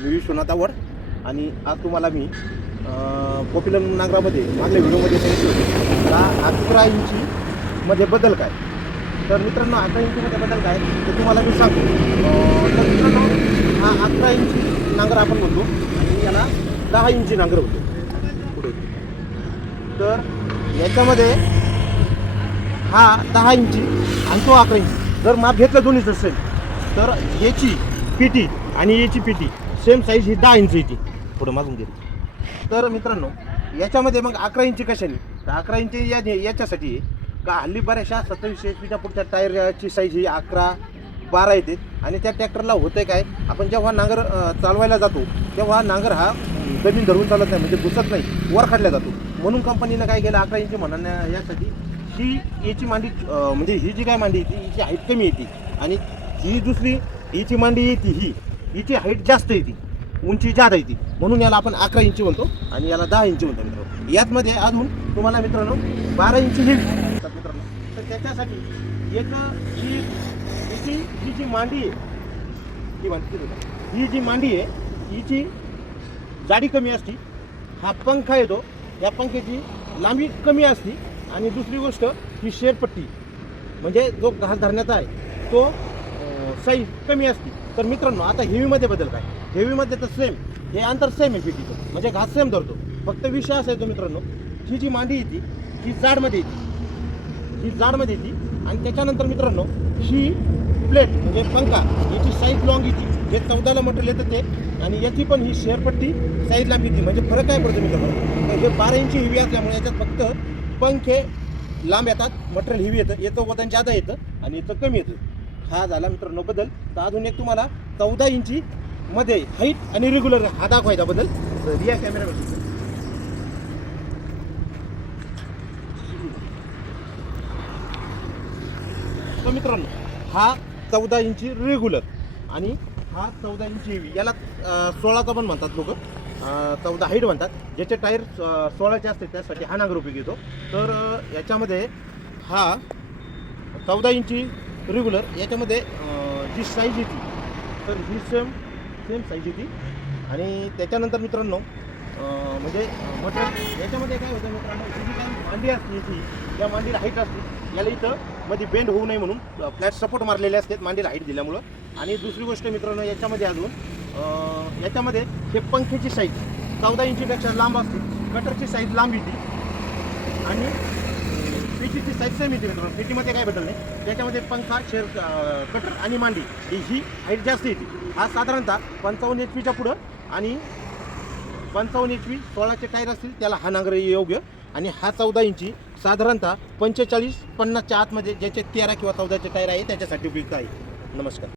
मी विश्वनाथ आवड आणि आज तुम्हाला मी पॉप्युलर नागरामध्ये मागल्या व्हिडिओमध्ये सांगितलं होते का अकरा इंचीमध्ये बदल काय? तर मित्रांनो अकरा इंचीमध्ये बदल काय? तर तुम्हाला मी सांगतो. तर मित्रांनो हा अकरा इंची नांगर आपण म्हणतो आणि याला दहा इंची नांगर होतो पुढे. तर याच्यामध्ये हा दहा इंची आणि तो अकरा इंची. जर माप घेतलं दोन्हीचं असेल तर याची पिटी आणि याची पिटी सेम साईज ही दहा इंच येते पुढं मागून गेली तर मित्रांनो याच्यामध्ये मग अकरा इंची कशाने तर अकरा इंची या याच्यासाठी आहे का हल्ली बऱ्याचशा सत्तावीस एच पीच्या पुढच्या टायरची साईज ही अकरा बारा येते. आणि त्या ट्रॅक्टरला होतंय काय? आपण जेव्हा नांगर चालवायला जातो तेव्हा नांगर हा जमीन धरून चालत नाही म्हणजे घुसत नाही वर काढला जातो. म्हणून कंपनीनं काय केलं अकरा इंची म्हणण्या यासाठी ही याची मांडी म्हणजे ही जी काय मांडी येते हिची हाईट कमी येते. आणि ही दुसरी हिची मांडी येते ही. हिची हाईट जास्त येते उंची जादा येते म्हणून याला आपण अकरा इंची म्हणतो आणि याला दहा इंची म्हणतो मित्रांनो. याचमध्ये अजून तुम्हाला मित्रांनो बारा इंची हिल मित्रांनो तर त्याच्यासाठी एक ही हिची ही जी मांडी आहे. ती मांडी ही जी मांडी आहे हिची जाडी कमी असते. हा पंखा येतो या पंख्याची लांबी कमी असते. आणि दुसरी गोष्ट ही शेरपट्टी. म्हणजे जो घास धरण्याचा आहे तो साईज कमी असते. तर मित्रांनो आता हेवीमध्ये बदल काय? हेवीमध्ये तर सेम हे अंतर सेम आहे पिटीचं म्हणजे घास सेम धरतो. फक्त विषय असा येतो मित्रांनो ही जी मांडी येते ही जाडमध्ये येते. ही जाडमध्ये येते. आणि त्याच्यानंतर मित्रांनो ही प्लेट म्हणजे पंखा याची साईज लॉंग येते जे चौदाला मटेरियल येतं ते. आणि याची पण ही शेअरपट्टी साईजला येते म्हणजे फरक काय पडतो मित्रांनो? तर हे बारा इंची हिवी असल्यामुळे याच्यात फक्त पंखे लांब येतात. मटेरियल हिवी येतं. याचं वजन जादा येतं आणि याचं कमी येतं. हा झाला मित्रांनो बदल. तर अजून एक तुम्हाला चौदा इंची मध्ये हाईट आणि रेग्युलर हा दाखवायचा बदल. तर या कॅमेरामध्ये तर मित्रांनो हा चौदा इंची रेग्युलर आणि हा चौदा इंची हेवी याला सोळाचा पण म्हणतात लोक. चौदा हाईट म्हणतात. ज्याचे टायर सोळाचे असते त्यासाठी हा नांगर उपयोग येतो. तर याच्यामध्ये हा चौदा इंची रेग्युलर याच्यामध्ये जी साईज येते तर ही सेम सेम साईज येते. आणि त्याच्यानंतर मित्रांनो म्हणजे मटेरियल याच्यामध्ये काय होतं मित्रांनो जी काय मांडी असते ती या मांडीला हाईट असते याला इथं मध्ये बेंड होऊ नये म्हणून फ्लॅट सपोर्ट मारलेले असतात मांडीला हाईट दिल्यामुळं. आणि दुसरी गोष्ट मित्रांनो याच्यामध्ये अजून याच्यामध्ये हे पंख्याची साईज चौदा इंचीपेक्षा लांब असते कटरची साईज लांब येते. आणि पेटीची साईज सेम येते मित्रांनो पेटीमध्ये काय बदल नाही. त्याच्यामध्ये पंखा शेर कटर आणि मांडी ही ही हाईट जास्त येते हा साधारणतः पंचावन्न एच पीच्या पुढं आणि पंचावन्न एच पी सोळाचे टायर असतील त्याला हा नांगर योग्य. आणि हा चौदा इंची साधारणतः पंचेचाळीस पन्नासच्या आतमध्ये ज्याचे तेरा किंवा चौदाचे टायर आहे त्याच्यासाठी उपयुक्त आहे. नमस्कार.